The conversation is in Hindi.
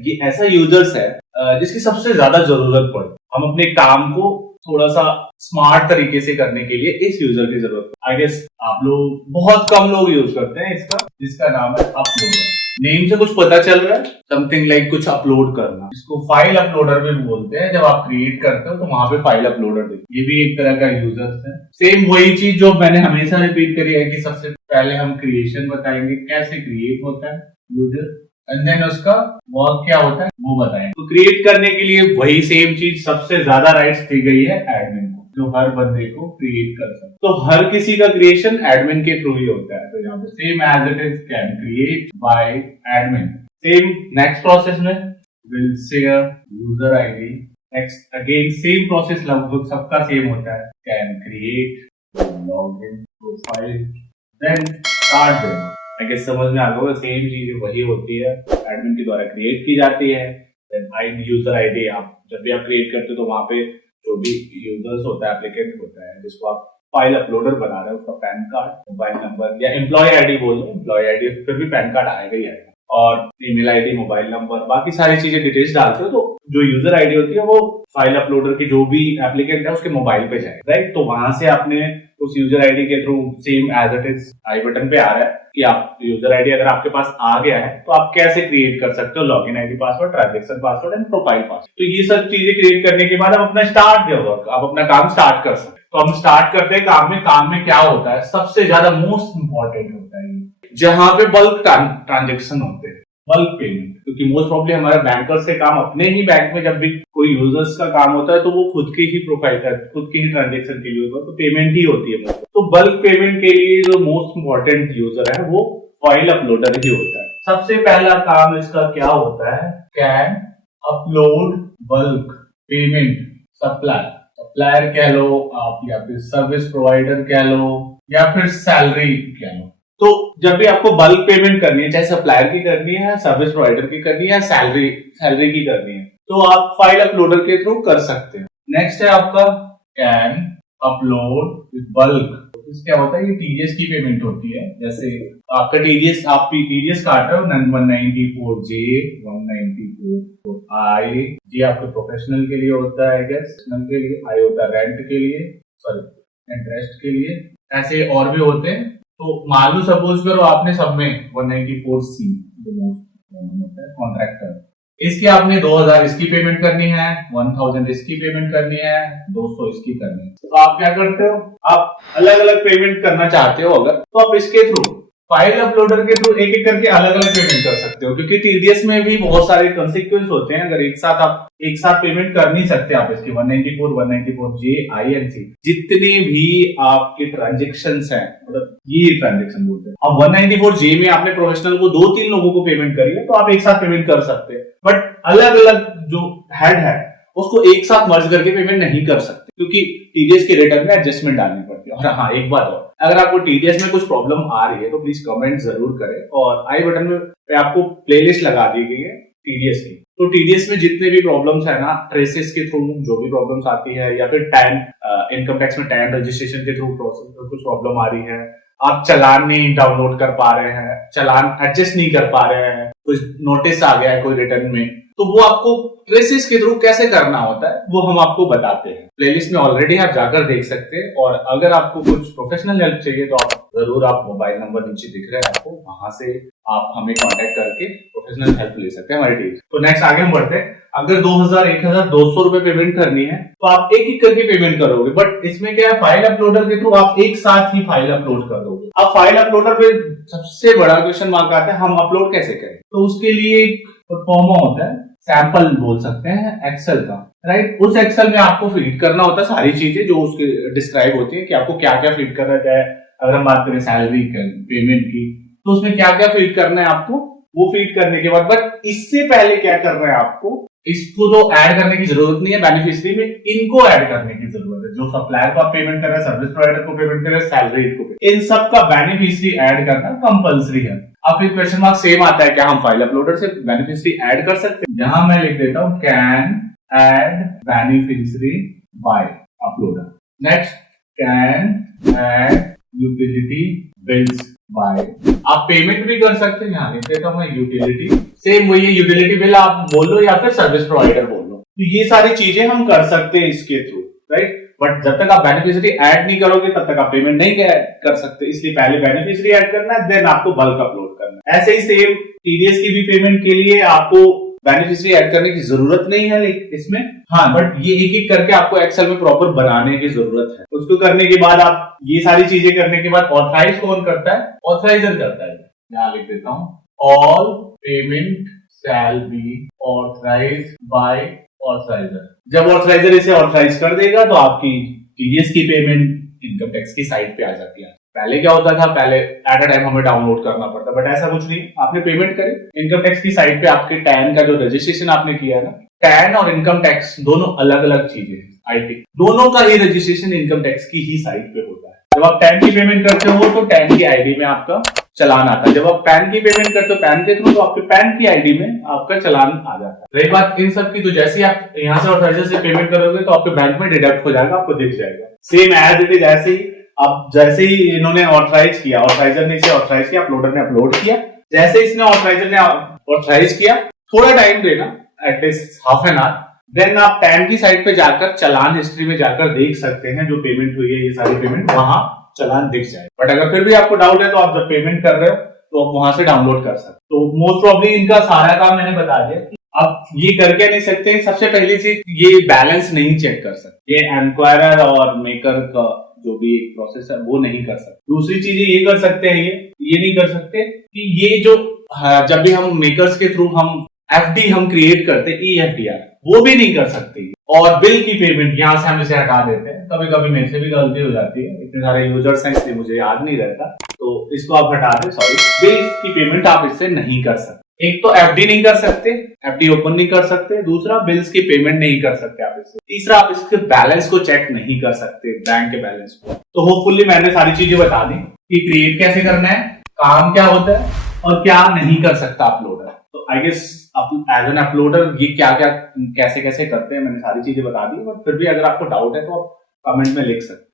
ये ऐसा यूजर्स है जिसकी सबसे ज्यादा जरूरत पड़े। हम अपने काम को थोड़ा सा स्मार्ट तरीके से करने के लिए इस यूजर की जरूरत है। आई गेस आप लोग बहुत कम लोग यूज करते हैं इसका, जिसका नाम है अपलोडर। नेम से कुछ पता चल रहा है, समथिंग लाइक कुछ अपलोड करना। इसको फाइल अपलोडर भी बोलते हैं। जब आप क्रिएट करते हो तो वहां पे फाइल अपलोडर देखिए, ये भी एक तरह का यूजर है। सेम वही चीज जो मैंने हमेशा रिपीट करी है कि सबसे पहले हम क्रिएशन बताएंगे, कैसे क्रिएट होता है यूजर, एंड देन उसका वर्क क्या होता है वो बताएं। तो क्रिएट करने के लिए वही सेम चीज, सबसे ज्यादा राइट्स दी गई है एडमिन को, जो हर बंदे को क्रिएट कर सकते। तो हर किसी का क्रिएशन एडमिन के थ्रू ही होता है। तो यहाँ पे same as it is can create by admin. Same next process में will share user ID. Next again same process लगभग सबका सेम होता है। Can create login profile then start demo. I guess समझ में आ गया, सेम चीज वही होती है, एडमिन के द्वारा क्रिएट की जाती है। देन यूजर आईडी, आप जब भी आप क्रिएट करते हो तो वहां पे जो भी यूजर्स होता है, एप्लीकेंट होता है, जिसको आप फाइल अपलोडर बना रहे हो, उसका पैन कार्ड, मोबाइल नंबर या एम्प्लॉय आईडी बोल दो, एम्प्लॉय आईडी फिर भी पैन कार्ड आएगा ही आएगा, और ईमेल आईडी, मोबाइल नंबर, बाकी सारी चीजें डिटेल्स डालते हो। तो जो यूजर आईडी होती है वो फाइल अपलोडर की जो भी एप्लीकेंट है उसके मोबाइल पे जाएगा, राइट। तो वहां से आपने उस यूजर आईडी के through same as it is i button पे आ रहा है कि आप यूजर आईडी अगर आपके पास आ गया है तो आप कैसे क्रिएट कर सकते हो login ID, password, transaction password and profile password. तो ये सब चीजें क्रिएट करने के बाद आप अपना स्टार्ट वर्क, आप अपना काम स्टार्ट कर सकते। तो हम स्टार्ट करते हैं काम में क्या होता है, सबसे ज्यादा मोस्ट इंपॉर्टेंट होता है जहां पे बल्क ट्रांजेक्शन होते हैं, बल्क पेमेंट। क्योंकि मोस्ट प्रॉब्ली हमारा बैंकर से काम, अपने ही बैंक में जब भी कोई यूजर्स का काम होता है तो वो खुद के ही प्रोफाइल का, खुद के ही ट्रांजेक्शन के लिए होता है, तो पेमेंट ही होती है। तो बल्क पेमेंट के लिए जो मोस्ट इंपॉर्टेंट यूजर है वो फाइल अपलोडर ही होता है। सबसे पहला काम इसका क्या होता है, can upload bulk payment supply. Supplier कह लो आप, या फिर सर्विस प्रोवाइडर कह लो, या फिर सैलरी कह लो। तो जब भी आपको बल्क पेमेंट करनी है, चाहे सप्लायर की करनी है, सर्विस प्रोवाइडर की करनी है, सैलरी की करनी है, तो आप फाइल अपलोडर के थ्रू कर सकते हैं। नेक्स्ट है आपका कैन अपलोड बल्क। क्या होता है, ये टीडीएस की पेमेंट होती है। जैसे आपका टीडीएस, आप टीडीएस काट रहे हो 194J, 194I, जी आपके प्रोफेशनल के लिए होता है, प्रोफेशनल के लिए, आई होता है रेंट के लिए, सॉरी इंटरेस्ट के लिए, ऐसे और भी होते हैं। तो मान लो सपोज करो आपने सब में 194C कॉन्ट्रैक्टर, इसकी आपने 2000 इसकी पेमेंट करनी है, 1000 इसकी पेमेंट करनी है, 200 इसकी करनी है। तो आप क्या करते हो, आप अलग अलग पेमेंट करना चाहते हो अगर, तो आप इसके थ्रू, फाइल अपलोडर के थ्रू एक एक करके अलग अलग पेमेंट कर सकते हो। क्योंकि टीडीएस में भी बहुत सारे कंसिक्वेंस होते हैं। अगर एक साथ पेमेंट कर नहीं सकते आप इसकी 194J, I and C, जितने भी आपके ट्रांजेक्शन्स हैं, मतलब ये ट्रांजेक्शन बोलते हैं। अब 194J में आपने प्रोफेशनल को 2-3 लोगों को पेमेंट करी है, तो आप एक साथ पेमेंट कर सकते हैं। बट अलग अलग जो हेड है उसको एक साथ मर्ज करके पेमेंट नहीं कर सकते, क्योंकि टीडीएस के रिटर्न में एडजस्टमेंट डालनी पड़ती है। और हाँ, एक बात और, अगर आपको टीडीएस में कुछ प्रॉब्लम आ रही है तो प्लीज कमेंट जरूर करें, और आई बटन में आपको प्लेलिस्ट लगा दी गई है टीडीएस की। तो टीडीएस में जितने भी प्रॉब्लम्स है ना, ट्रेसेस के थ्रू जो भी प्रॉब्लम्स आती है, या फिर टैन इनकम टैक्स में टैन रजिस्ट्रेशन के थ्रू कुछ प्रॉब्लम आ रही है, आप चालान नहीं डाउनलोड कर पा रहे हैं, चालान एडजस्ट नहीं कर पा रहे हैं, कुछ नोटिस आ गया है कोई रिटर्न में, तो वो आपको ट्रेसेस के थ्रू कैसे करना होता है वो हम आपको बताते हैं। प्लेलिस्ट में ऑलरेडी आप जाकर देख सकते हैं। और अगर आपको कुछ प्रोफेशनल हेल्प चाहिए तो आप मोबाइल नंबर नीचे दिख रहा है आपको, वहां से आप हमें कांटेक्ट करके प्रोफेशनल हेल्प ले सकते हैं हमारी टीम। तो नेक्स्ट आगे हम बढ़ते हैं। अगर 2000, 1200 रुपए पेमेंट करनी है तो आप एक एक करके पेमेंट करोगे। बट इसमें क्या है, फाइल अपलोडर के थ्रू आप एक साथ ही फाइल अपलोड कर दोगे। अब फाइल अपलोडर पे सबसे बड़ा क्वेश्चन मार्क आता है, हम अपलोड कैसे करें। तो उसके लिए एक फॉर्म होता है, सैंपल बोल सकते हैं, एक्सेल का, राइट। उस एक्सेल में आपको फीड करना होता है सारी चीजें जो उसके डिस्क्राइब होती है कि आपको क्या क्या फीड करना है। अगर हम बात करें सैलरी पेमेंट की, तो उसमें क्या क्या फीड करना है आपको, वो फीड करने के बाद, बट इससे पहले क्या करना है आपको, इसको तो ऐड करने की जरूरत नहीं है बेनिफिशियरी में, इनको ऐड करने की जरूरत है। जो सप्लायर को आप पेमेंट कर रहे हैं, सर्विस प्रोवाइडर को पेमेंट कर रहे हैं, सैलरी को, इन सब का बेनिफिशियरी ऐड करना कंपल्सरी है। अब फिर क्वेश्चन मार्क सेम आता है, क्या हम फाइल अपलोडर से बेनिफिशियरी ऐड कर सकते हैं। यहां मैं लिख देता हूं, can add beneficiary by uploader. Next, can add utility bills by. आप पेमेंट भी कर सकते हैं, यहाँ लिख देता हूँ मैं यूटिलिटी, सेम वही है, यूटिलिटी बिल आप बोल लो या फिर सर्विस प्रोवाइडर बोल लो। तो ये सारी चीजें हम कर सकते हैं इसके थ्रू, राइट। बट जब तक आप बेनिफिशियरी ऐड नहीं करोगे तब तक आप पेमेंट नहीं कर सकते, इसलिए पहले बेनिफिशियरी ऐड करना है, देन आपको बल्क अपलोड करना है। ऐसे ही सेम टीडीएस की भी पेमेंट के लिए आपको बेनिफिशियरी ऐड करने की जरूरत नहीं है इसमें, हाँ, बट ये एक एक करके आपको एक्सेल में प्रॉपर बनाने की जरूरत है। उसको करने के बाद आप ये सारी चीजें करने के बाद ऑथराइज कौन करता है? ऑथराइजर करता है। यहां लिख देता हूं, all payment shall be authorised by authoriser. जब ऑथराइजर इसे ऑथराइज कर देगा तो आपकी टीडीएस की पेमेंट इनकम टैक्स की साइट पे आ जाती है। पहले क्या होता था, पहले एट अ टाइम हमें डाउनलोड करना पड़ता, बट ऐसा कुछ नहीं, आपने पेमेंट करी इनकम टैक्स की साइट पे, आपके टैन का जो रजिस्ट्रेशन आपने किया ना, टैन और इनकम टैक्स दोनों अलग अलग चीजें हैं, आईटी दोनों का ही रजिस्ट्रेशन इनकम टैक्स की ही साइट पे होता है। जब आप टैन की पेमेंट करते हो तो टैन की आईडी में आपका चलान आता है, जब आप पैन की पेमेंट करते हो पैन के थ्रू तो आपके पैन की आईडी में आपका चलान आ जाता है। रही बात इन सब की, तो जैसे ही आप यहाँ से ऑथराइजर से पेमेंट करोगे तो आपके बैंक में डिडक्ट हो जाएगा, आपको दिख जाएगा सेम एज इट इज। ऐसे ही अब जैसे ही इन्होंने ऑथराइज किया, ऑथराइजर ने इसे ऑथराइज किया, अपलोडर ने अपलोड किया, जैसे इसने ऑथराइजर ने ऑथराइज किया, थोड़ा टाइम देना, at least half an hour, then आप टैन की साइट पे जाकर चलान हिस्ट्री में जाकर देख सकते हैं जो पेमेंट हुई है, ये सारी पेमेंट वहां चलान दिख जाए। बट अगर फिर भी आपको डाउट है तो आप जब पेमेंट कर रहे हो तो आप वहां से डाउनलोड कर सकते। तो मोस्ट प्रॉब्ली इनका सारा काम मैंने बता दिया। आप ये करके नहीं सकते, सबसे पहली चीज ये बैलेंस नहीं चेक कर सकते, ये एनक्वायरर और मेकर का जो भी एक प्रोसेस है वो नहीं कर सकते। दूसरी चीज ये कर सकते हैं, ये नहीं कर सकते कि ये जो जब भी हम मेकर्स के थ्रू हम एफडी हम क्रिएट करते हैं, EFDR, वो भी नहीं कर सकते। और बिल की पेमेंट यहाँ से हम इसे हटा देते हैं, कभी कभी मेरे से भी गलती हो जाती है, इतने सारे यूजर्स हैं इसलिए मुझे याद नहीं रहता, तो इसको आप हटा दें, सॉरी। बिल की पेमेंट आप इससे नहीं कर सकते। एक तो एफडी नहीं कर सकते, एफडी ओपन नहीं कर सकते, दूसरा बिल्स की पेमेंट नहीं कर सकते आप इससे, तीसरा आप इसके बैलेंस को चेक नहीं कर सकते, बैंक के बैलेंस को। तो होपफुली मैंने सारी चीजें बता दी कि क्रिएट कैसे करना है, काम क्या होता है और क्या नहीं कर सकता अपलोडर। तो I guess as an uploader ये क्या क्या कैसे कैसे करते हैं मैंने सारी चीजें बता दी, बट फिर भी अगर आपको डाउट है तो आप कमेंट में लिख सकते हैं।